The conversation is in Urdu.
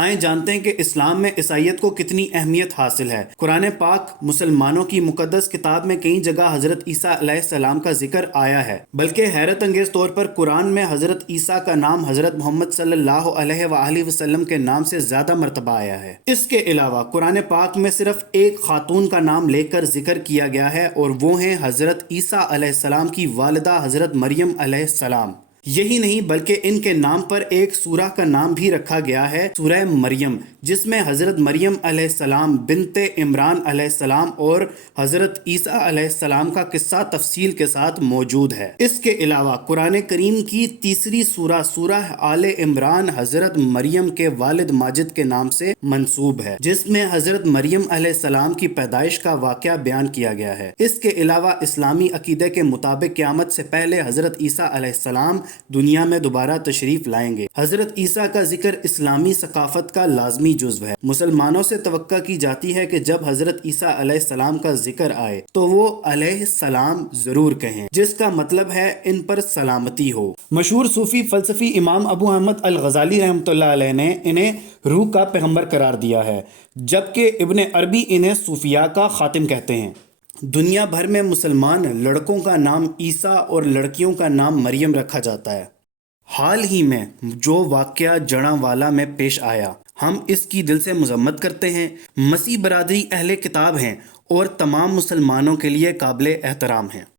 آئیں جانتے ہیں کہ اسلام میں عیسائیت کو کتنی اہمیت حاصل ہے۔ قرآن پاک مسلمانوں کی مقدس کتاب میں کئی جگہ حضرت عیسیٰ علیہ السلام کا ذکر آیا ہے، بلکہ حیرت انگیز طور پر قرآن میں حضرت عیسیٰ کا نام حضرت محمد صلی اللہ علیہ وآلہ وسلم کے نام سے زیادہ مرتبہ آیا ہے۔ اس کے علاوہ قرآن پاک میں صرف ایک خاتون کا نام لے کر ذکر کیا گیا ہے، اور وہ ہیں حضرت عیسیٰ علیہ السلام کی والدہ حضرت مریم علیہ السلام۔ یہی نہیں بلکہ ان کے نام پر ایک سورہ کا نام بھی رکھا گیا ہے، سورہ مریم، جس میں حضرت مریم علیہ السلام بنت عمران علیہ السلام اور حضرت عیسیٰ علیہ السلام کا قصہ تفصیل کے ساتھ موجود ہے۔ اس کے علاوہ قرآن کریم کی تیسری سورہ، سورہ آل عمران، حضرت مریم کے والد ماجد کے نام سے منسوب ہے، جس میں حضرت مریم علیہ السلام کی پیدائش کا واقعہ بیان کیا گیا ہے۔ اس کے علاوہ اسلامی عقیدے کے مطابق قیامت سے پہلے حضرت عیسیٰ علیہ السلام دنیا میں دوبارہ تشریف لائیں گے۔ حضرت عیسیٰ کا ذکر اسلامی ثقافت کا لازمی جزو ہے۔ مسلمانوں سے توقع کی جاتی ہے کہ جب حضرت عیسیٰ علیہ السلام کا ذکر آئے تو وہ علیہ السلام ضرور کہیں، جس کا مطلب ہے ان پر سلامتی ہو۔ مشہور صوفی فلسفی امام ابو احمد الغزالی رحمۃ اللہ علیہ نے انہیں روح کا پیغمبر قرار دیا ہے، جبکہ ابن عربی انہیں صوفیاء کا خاتم کہتے ہیں۔ دنیا بھر میں مسلمان لڑکوں کا نام عیسیٰ اور لڑکیوں کا نام مریم رکھا جاتا ہے۔ حال ہی میں جو واقعہ جڑاں میں پیش آیا، ہم اس کی دل سے مذمت کرتے ہیں۔ مسیح برادری اہل کتاب ہیں اور تمام مسلمانوں کے لیے قابل احترام ہیں۔